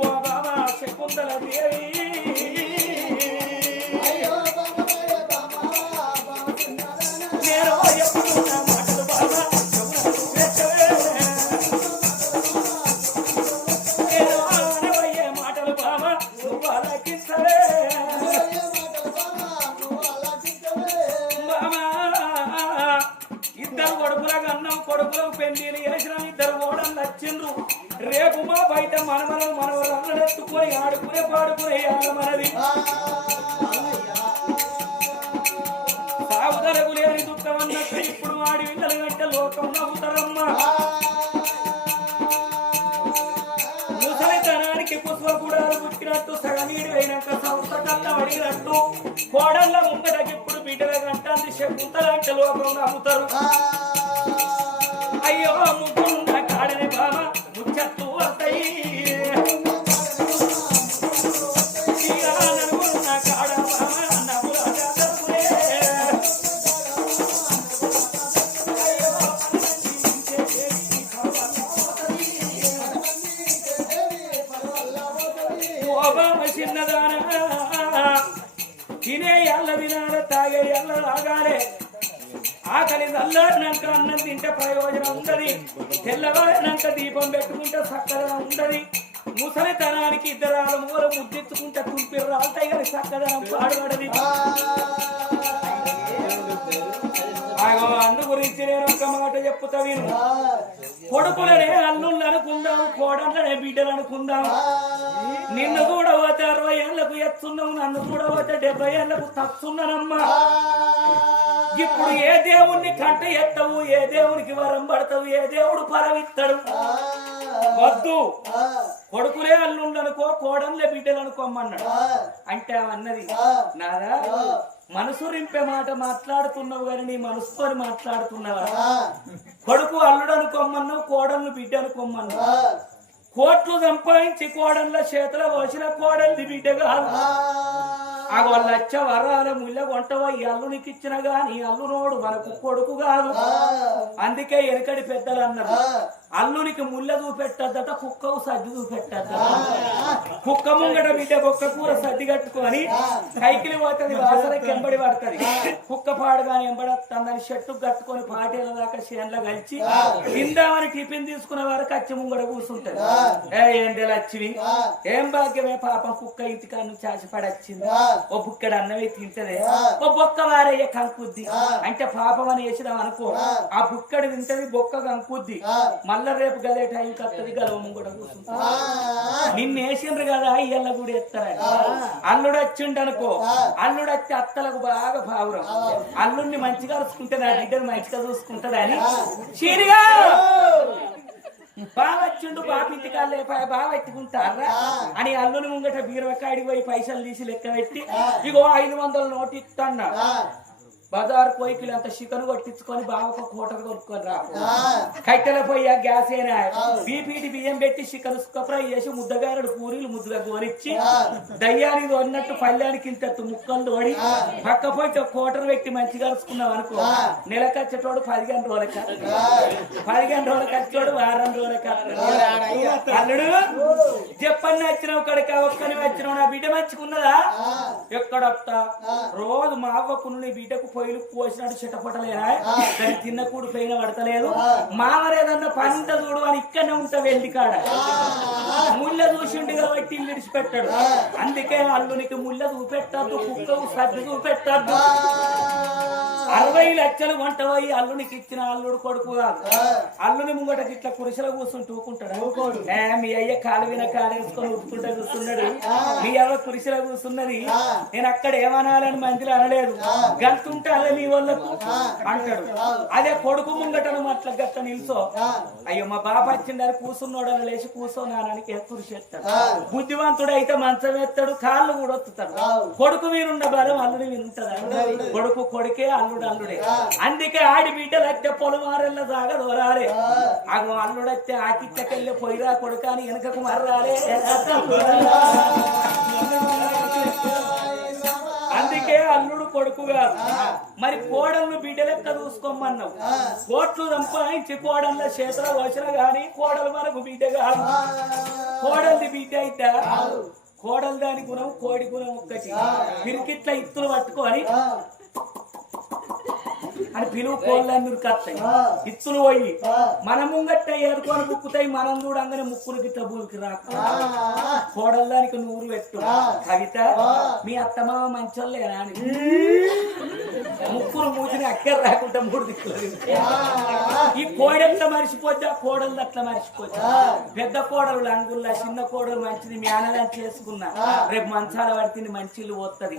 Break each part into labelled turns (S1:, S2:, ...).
S1: ఓ బాబా శకుంతల దేవి అన్నడెత్తుకొని ఆడుకునే పాడుకునే ఆడ మనది సాగుదలకు లేని దుఃఖం అన్నట్టు ఇప్పుడు వాడి పిల్లలు గంటే లోకం నవ్వుతారమ్మా. ముసలితనానికి పుష్ప గుడాలు పుట్టినట్టు సగనీడు అయినాక సంస్థ కళ్ళ అడిగినట్టు కోడళ్ళ ముంగటకి ఇప్పుడు బిడ్డల గంటాన్ని శకుంతలంటే లోకం నమ్ముతారు అయ్యో ముగ్గురున్న కాడని బాబా ముచ్చత్తు వస్తాయి. ఆకలి చల్లారినాక అన్నం తింటే ప్రయోజనం ఉండదు. తెల్లవారినాక దీపం పెట్టుకుంటే చక్కదనం ఉండదు. ముసలితనానికి ఇద్దరాల మూల ముద్దెత్తుకుంటే తుంపిర్రు రాలుతాయి కానీ చక్కదనం పాడబడది అందు గురించి నేను ఒక మాట చెప్పుతా వీరు కొడుకులనే అల్లుళ్ళు అనుకుందాం కోడళ్ళనే బిడ్డలు అనుకుందాం. నిన్ను కూడా పోతే అరవై ఏళ్ళకు ఎత్తున్నావు నన్ను కూడా పోతే డెబ్బై ఏళ్ళకు తచ్చున్నానమ్మా ఇప్పుడు ఏ దేవుణ్ణి కంట ఎత్తవు ఏ దేవునికి వరం పడతావు ఏ దేవుడు పరమిస్తాడు వద్దు. కొడుకులే అల్లుండనుకో అనుకో కోడళ్ళే బిడ్డలు అనుకోమన్నాడు అంటే అన్నది నాదా మనసు రింపే మాట మాట్లాడుతున్నావు కానీ నీ మనసుతో మాట్లాడుతున్నావా? కొడుకు అల్లుడు అనుకోమన్నావు కోడళ్ళు బిడ్డ అనుకోమన్నావు కోట్లు సంపాదించి కోడళ్ళ చేతిలో వచ్చిన కోడల్ని బిడ్డ కాదు ఆ వాళ్ళ వచ్చ వరాల ముళ్ళ వంటవ ఈ అల్లునికి ఇచ్చిన గాని అల్లునోడు మనకు కొడుకు కాదు. అందుకే వెనకడి పెద్దలు అన్నారు. అల్లునికి ముళ్ళ చూపెట్టద్దట కుక్కకు సర్ది చూపెట్టద్దట. కుక్క ముంగట బిడ్డ ఒక్క కూర సర్ది కట్టుకొని కైకిలి పోతుంది వాసనకి ఎంబడి పడుతుంది. కుక్క పాడుగాని ఎంబడత్తందని షర్టు కట్టుకొని పాటేల దాకా చేన్లో కలిసి తిందామని టిఫిన్ తీసుకున్న వారికి అచ్చి ముంగడ కూర్చుంటది ఏ ఏంటి లక్ష్మి? ఏం భాగ్యమే పాపం కుక్క ఇంటికాడ నుంచి ఆశపడచ్చింది? ఓ బుక్కడు అన్నమే తింటదే. ఓ బొక్క వారయ్య కంకుద్ది. అంటే పాపం అని వేసినాం అనుకో ఆ. బుక్కడు తింటది బొక్క కంకుద్ది. మళ్ళా రేపు గదే టైం కత్తది గలవ ముంగడ కూర్చుంటది. నిన్ను వేసిండ్రు కదా ఇయ్యల్ల కూడా ఎత్తారని. అల్లుడు వచ్చిండు అనుకో అల్లుడు వచ్చి అత్తలకు బాగా పావురం అల్లుడిని మంచిగా చూసుకుంటే నా బిడ్డను మంచిగా చూసుకుంటాడని చీరిగా! బాగా వచ్చిండు బాబు ఇంటికాళ్ళే బాగా ఎత్తుకుంటారా? అని అల్లుని ముంగట బీరవకాడికి పోయి పైసలు తీసి లెక్క పెట్టి ఇగో ఐదు వందల నోటు ఇస్తాన్న బజార్ పోయికి అంత చికెన్ కొట్టించుకొని బాగా ఒక కోటర్ కొనుక్కొని రా. కట్టెల పోయి గ్యాస్ అయినా బీపీటి బియ్యం పెట్టి చికెన్ ఫ్రై చేసి ముద్దగారడు పూరీలు ముద్దగా గోరిచ్చి దయ్యానికి వన్నట్టు పల్లెనికి ఇంత ముక్కలు తోడి పక్క పోయి కోటర్ పెట్టి మంచిగా అరుచుకున్నాం అనుకో. నెలకు వచ్చేటోడు పదిహేను రోజులకి పదిహేను రోజులకి వచ్చేటోడు వారం రోజులకి అల్లుడు చెప్పని వచ్చినావు కడక ఒక్కని వచ్చినావు నా బిడ్డ మంచుకున్నదా ఎక్కడొత్త? రోజు మా అవ్వకు నీ బిడ్డకు పొయ్యిలు పోసినట్టు చిట్టపట్టలేదా దాన్ని తిన్న కూడు పైన పడతలేదు. మామరేదన్నా పంట చూడు అని ఇక్కడనే ఉంటా వెళ్ళి కాడ ముళ్ళ చూసిండు కాబట్టి ఇల్లు విడిచిపెట్టాడు. అందుకే అల్లునికి ముళ్ళ చూపెట్టద్దు కుక్కకు సర్ది చూపెట్టద్దు. అరవై లక్షలు వంట పోయి అల్లునికి ఇచ్చిన అల్లుడు కొడుకు కాదు. అల్లుని ముంగటకి ఇట్లా కురిసెల కూర్చుని తూకుంటాడు ఏ, మీ అయ్య కాలు విన కాలేసుకొని ఉప్పుకుంటా కూర్చున్నాడు. మీ అవ్వ కురిసెల కూర్చున్నది. నేను అక్కడ ఏమనాలని మందిలో అనలేదు. గంతుంటే అదే నీ వాళ్ళకు అంటాడు. అదే కొడుకు ముంగటను అట్లా గట్ట నిల్చో. అయ్యో మా బాబా వచ్చిందని కూర్చున్నోడని లేచి కూర్చోనానికి కురిసేస్తాడు బుద్ధివంతుడు అయితే మంచం ఎత్తాడు కాళ్ళు కూడా కొడుకు మీరున్న బలం అల్లుడి వింటదా కొడుకు కొడుకే అల్లుడు అల్లుడే అందుకే ఆడి బిడ్డలు అత్తే పొలమారెల్ల సాగ దోరాలే అగో అల్లుడు అత్తే ఆకిట్లకెళ్ళి పోయిరా కొడుకు అని వెనకకు మర్రాలే. అందుకే అల్లుడు కొడుకు కాదు. మరి కోడలను బిడ్డ లెక్క చూసుకోమన్నావు. కోట్లు సంపాదించి కోడళ్ళ చేతుల వచ్చిన గాని కోడలు మనకు బిడ్డ కాదు. కోడల్ది బిడ్డ అయితే కోడలు దాని గుణం కోడి గుణం ఒక్కటి. పిరికిట్ల ఇత్తులు పట్టుకొని అని పిలువు కోళ్ళందరూ కత్తాయి. ఇత్తులు పోయి. మన ముంగట్ట ఏరుకొని ముక్కుతాయి మనం చూడంగానే ముక్కులు గిట్ల భూమికి రాక. కోడలు దానికి నూరు పెట్టు. కవిత మీ అత్తమామ మంచోళ్ళేనా అని. ముక్కులు మూసిన అక్కర రాకుండా మూడు దిక్కులు ఈ కోడెట్లా మరిచిపోద్ది కోడలు అట్లా మరిచిపోద్ది. పెద్ద కోడలు లంగుల్లా చిన్న కోడలు మంచిది మీ అన్నదాన్ని చేసుకున్నా రేపు మంచాల పడితే మంచిలు పోతుంది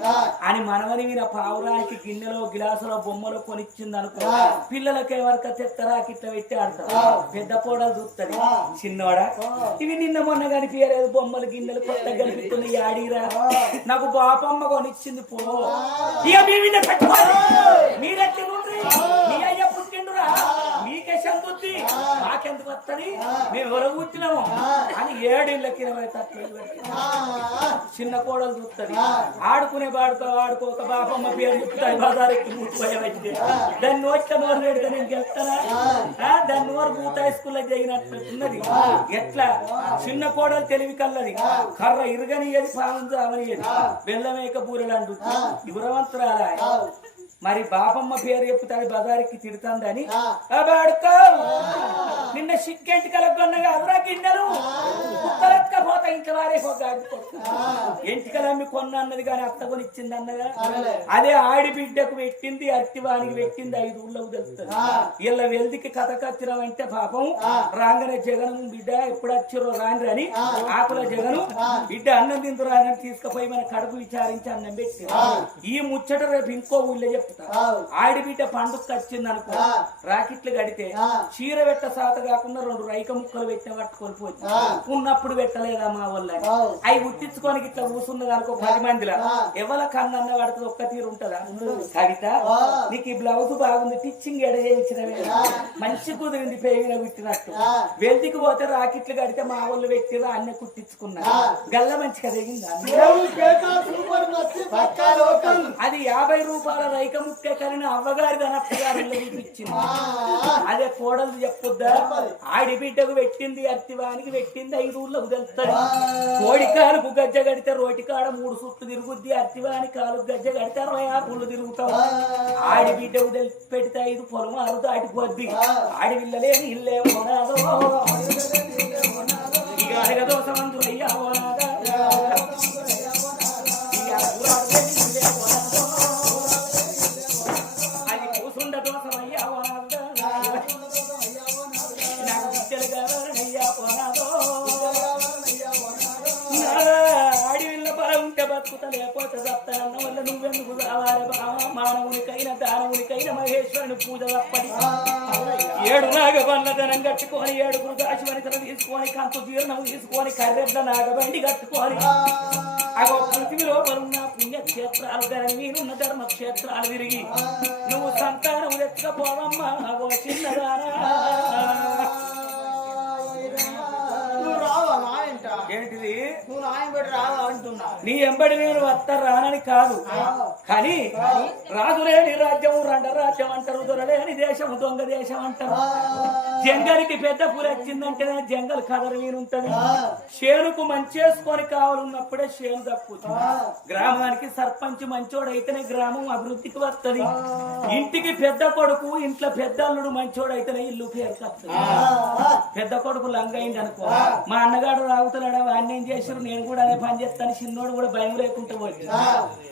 S1: అని మనవని మీద పావురానికి గిన్నెలో గిలాసులో బొమ్మలో కొనిచ్చింది అనుకో పిల్లలకి ఎవరికి తెత్తరా కిట్ల పెట్టి ఆడతారు? పెద్ద కోడలు చూస్తుంది చిన్నోడా ఇవి నిన్న మొన్న కనిపించలేదు బొమ్మలు గిన్నెలు కొత్త కనిపిస్తున్నాయి ఆడిరా. నాకు బాపమ్మ కొనిచ్చింది పో. ఇక మీ మీద పెట్టుకోవాలి మీరెట్టి ఉండ్రి. మీ అయ్య పుట్టిండురా మీకే సంతృప్తి మాకెందుకు వస్తుంది మేము ఎవరో కూర్చున్నాము అని ఏడిళ్ళకి ఇరవై తక్కువ చిన్న కోడలు చూస్తుంది ఆడుకునే బాడుకో ఆడుకోక బాపమ్మ పేరు చెప్తాయి బజారెక్కి మూతిపోయే వచ్చి దాన్ని నోట్ల నోరు పెడితే నేను గెలుస్తానా? దాన్ని నోరు పూత స్కూల్లో జరిగినట్టున్నది ఎట్లా? చిన్న కోడలు తెలివి కల్లది కర్ర ఇరుగనియది పాలన చావనియది బెల్లమేక బూరెలు అంటు యువరవంతురాలా మరి బాపమ్మ పేరు చెప్తాడు బజారుకి తిడుతుందని సిక్కెంటి కలగొన్నగా అదురా గిన్నెలు. కుక్కలెక్క పోతా ఇంట్లో వారే ఎంటికలు అమ్మి కొన్న అన్నది కానీ అత్త కొని ఇచ్చింది అన్నగా అదే ఆడి బిడ్డకు పెట్టింది అర్తివానికి పెట్టింది ఐదు ఊళ్ళకు తెలుస్తుంది వీళ్ళ వెల్దికి కథ కచ్చిరం అంటే పాపం రాగానే జగను బిడ్డ ఎప్పుడు వచ్చిరో రాని అని ఆకుల జగను బిడ్డ అన్నం తిందురా అని తీసుకుపోయి మన కడుపు విచారించి అన్నం పెట్టి. ఈ ముచ్చట రేపు ఇంకో ఊళ్ళో చెప్తా. ఆడి బిడ్డ పండుగ వచ్చింది అనుకో రాకెట్లు గడితే చీర పెట్ట సాత కాకుండా రెండు రైక ముక్కలు పెట్టిన పట్టుకొని ఉన్నప్పుడు పెట్టలేదా మా వల్ల అవి గుట్టించుకొని ఇట్లా కూసున్నది అనుకో పది మందిలా. ఎవల కన్నన్న పడుతుంది ఒక్క తీరు ఉంటదా? కవిత నీకు ఈ బ్లౌజ్ బాగుంది టిచ్చింగ్ ఎడ చేయించినవే? మంచి కుదిరింది పేగిన కుట్టినట్టు. వెల్దికి పోతే రాకెట్లు కడితే మా వాళ్ళు పెట్టిరా అన్న కుట్టించుకున్నా. గల్ల మంచిగా దిగిందా అది యాభై రూపాయల రైక ముక్కే కలిగిన అవ్వగారి అదే కోడలు చెప్పొద్దా? ఆడి బిడ్డకు పెట్టింది అత్తివానికి పెట్టింది ఐదు ఊళ్ళకు తెలుస్తుంది కోడి కాలుకు గజ్జ కడితే రోటి కాడ మూడు సుట్టు తిరుగుద్ది అత్తివాని కాలు గజ్జ కడితే అరవై ఆకులు తిరుగుతాం ఆడి బిడ్డకు తెలిసి పెడితే ఐదు పొలం ఆరు దాటిపోద్ది ఆడి బతుకుతా లేకపోతే సత్తానన్న వల్ల నువ్వెందుకు రావాలి? మానవునికైన మానవునికైనా మహేశ్వరుని పూజ తప్పని ఏడు నాగబన్నదనం కట్టుకొని ఏడుగురు దాచి వనితను తీసుకొని కంతు జీర్ణం తీసుకొని కర్రెడ్ల నాగబండి కట్టుకొని. అగో పృథివీ లోపలున్న పుణ్యక్షేత్రాలు ధరని మీరున్న ధర్మక్షేత్రాలు తిరిగి. నువ్వు సంతానం ఎత్తుకపోవమ్మా అగో చిన్నదానా.
S2: నువ్వు
S1: ఏంటిది?
S2: నువ్వు నా అంటున్నా
S1: నీ ఎంబడి నేను వస్తా రానని కాదు. కానీ రాజులేని రాజ్యము రండ రాజ్యం అంటారు దొరలేని దేశం దొంగ దేశం అంటారు జంగలికి పెద్ద పూలు వచ్చిందంటే జంగల్ కదరు వీరుంటది షేరుకు మంచేసుకొని కావాలన్నప్పుడే షేరు తప్పుతుంది గ్రామానికి సర్పంచ్ మంచోడైతేనే గ్రామం అభివృద్ధికి వస్తది ఇంటికి పెద్ద కొడుకు ఇంట్లో పెద్ద అల్లుడు మంచోడైతేనే ఇల్లు పేరు పెద్ద కొడుకు లంగైంది అనుకో మా అన్నగాడు రాగుతున్నాడు వాడిని ఏం చేసారు నేను కూడా అదే పని చేస్తాను చిన్నోడు కూడా భయం లేకుండా పోయి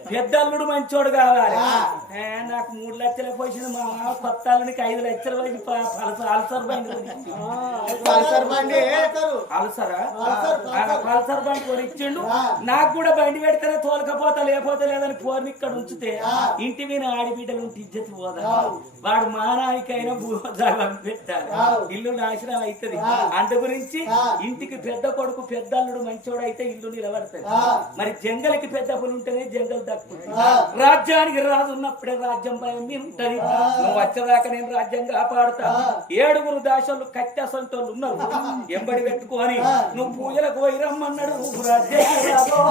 S1: పెద్ద అల్లుడు మంచోడు కావాలి. నాకు మూడు లక్షలు పోసింది మా మామ కొత్త అల్లుడికి ఐదు లక్షలు పలస- అల్సర్ బండి.
S2: పల్సర్ బండి
S1: అల్సరా కొనిచ్చిండు. నాకు కూడా బండి పెడితేనే తోలకపోతా లేకపోతే లేదని పోర్ని ఇక్కడ ఉంచితే ఇంటి మీద ఆడిబిడ్డలు ఉంటే ఇజ్జత్ పోదా? వాడు మానానికైనా భూజాగం పెట్టాలి. ఇల్లు నాశనం అవుతుంది అందు గురించి ఇంటికి పెద్ద కొడుకు పెద్ద అల్లుడు మంచోడు అయితే ఇల్లు నిలబడతాయి మరి జంగలకి పెద్ద పులు ఉంటేనే జంగల్ దక్కుంది రాజ్యానికి రాజు ఉన్నప్పుడే రాజ్యం భయం మీద ఉంటది. నువ్వు వచ్చేదాకా నేను రాజ్యం కాపాడుతా. ఏడుగురు దాసోళ్ళు కట్టేసంటోళ్ళు ఉన్నారు. ఎంబడి పెట్టుకొని నువ్వు పూజలకు పోయి రమ్మన్నాడు. ప్రజలలో